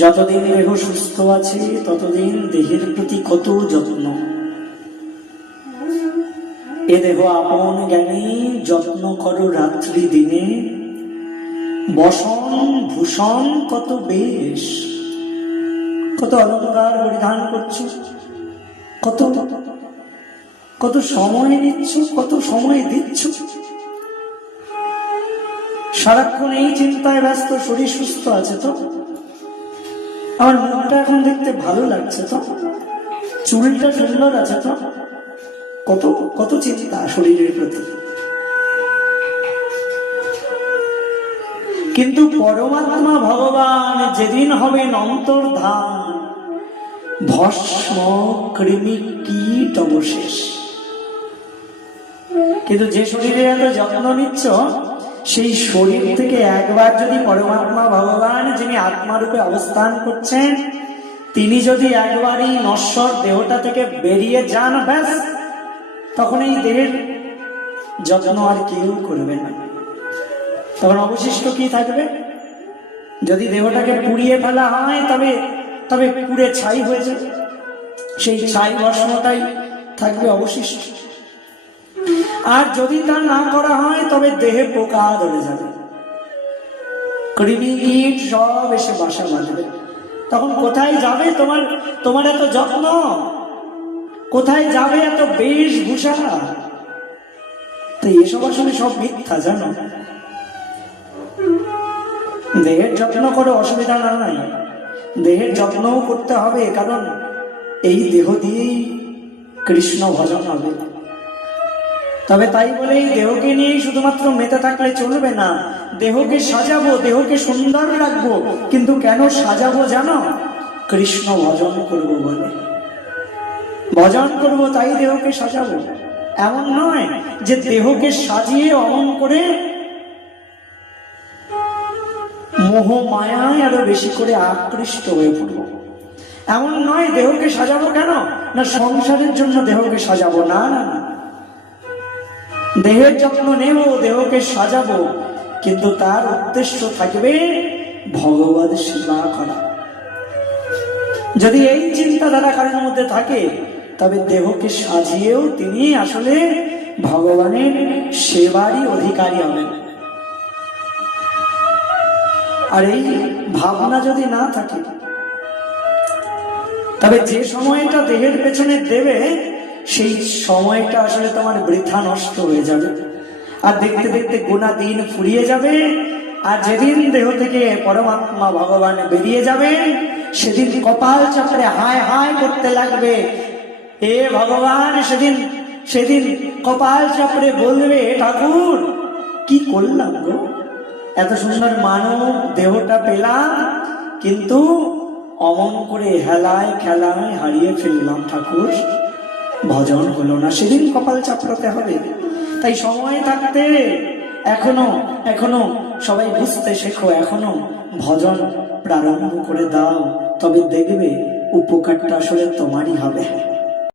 যতদিন দেহ সুস্থ আছে ততদিন দেহের প্রতি কত যত্ন। এ দেহ আপন জ্ঞানে যত্ন করো রাত্রি দিনে, বসন ভূষণ কত বেশ, কত অলঙ্কার পরিধান করছো, কত কত সময় নিচ্ছ, কত সময় দিচ্ছ। সারাক্ষণ এই চিন্তায় ব্যস্ত, শরীর সুস্থ আছে তো, আমার মুখটা এখন দেখতে ভালো লাগছে তো, চুলটা সুন্দর আছে তো, কত কত চিন্তা শরীরের প্রতি। কিন্তু পরমাত্মা ভগবান যেদিন হবেন অন্তর্ধান, ভস্ম কৃমি কীট অবশেষ। কিন্তু যে শরীরে এত যত্ন নিচ্ছ, সেই শরীর থেকে একবার যদি পরমাত্মা ভগবান যিনি আত্মারূপে অবস্থান করছেন, তিনি যদি একবার এই নশ্বর দেহটা থেকে বেরিয়ে যান, ব্যাস তখন এই দেহের যত্ন আর কেউ করবে না। তখন অবশিষ্ট কি থাকবে? যদি দেহটাকে পুড়িয়ে ফেলা হয় তবে তবে পুড়ে ছাই হয়ে যাবে, সেই ছাই ভস্মটাই থাকবে অবশিষ্ট। আর যদি তা না করা হয় তবে দেহে পোকা ধরে যাবে, কৃমি কীট সব এসে বাসা বাঁধবে। তখন কোথায় যাবে তোমার এত যত্ন? কোথায় যাবে এত বেশভূষা? তো এসব আসলে সব মিথ্যা, জানো। দেহের যত্ন করো, অসুবিধা না নাই, দেহের যত্নও করতে হবে, কারণ এই দেহ দিয়েই কৃষ্ণ ভজন হবে। তবে তাই বলে এই দেহকে নিয়ে শুধুমাত্র মেতে থাকলে চলবে না। দেহকে সাজাবো, দেহকে সুন্দর রাখবো, কিন্তু কেন সাজাবো জানো? কৃষ্ণ ভজন করব বলে। ভজন করব তাই দেহকে সাজাবো। এমন নয় যে দেহকে সাজিয়ে অমন করে মোহ মায়ায় আরো বেশি করে আকৃষ্ট হয়ে পড়ব। এমন নয় দেহকে সাজাবো কেন না সংসারের জন্য দেহকে সাজাবো, না না না। দেহের যত্ন নেব, দেহকে সাজাবো, কিন্তু তার উদ্দেশ্য থাকবে ভগবত সেবা করা। যদি এই চিন্তাধারা কারোর মধ্যে থাকে, তবে দেহকে সাজিয়েও তিনি আসলে ভগবানের সেবারই অধিকারী হবেন। আর এই ভাবনা যদি না থাকে, তবে যে সময়টা দেহের পেছনে দেবে, সেই সময়টা আসলে তোমার বৃথা নষ্ট হয়ে যাবে। আর দেখতে দেখতে গোনা দিন ফুরিয়ে যাবে। আর যেদিন দেহ থেকে পরমাত্মা ভগবান বেরিয়ে যাবে, সেদিন কপাল চাপড়ে হায় হায় করতে লাগবে। এ ভগবান সেদিন কপাল চাপড়ে বলবে, ঠাকুর কি করলাম গো, এত সুন্দর মানব দেহটা পেলাম, কিন্তু অমন করে হেলায় খেলায় হারিয়ে ফেললাম ঠাকুর, ভজন হলো না। সেদিন কপাল চাপড়াতে হবে। তাই সময় থাকতে এখনো সবাই বুঝতে শেখো, এখনো ভজন প্রারম্ভ করে দাও, তবে দেখবে উপকারটা আসলে তোমারই হবে।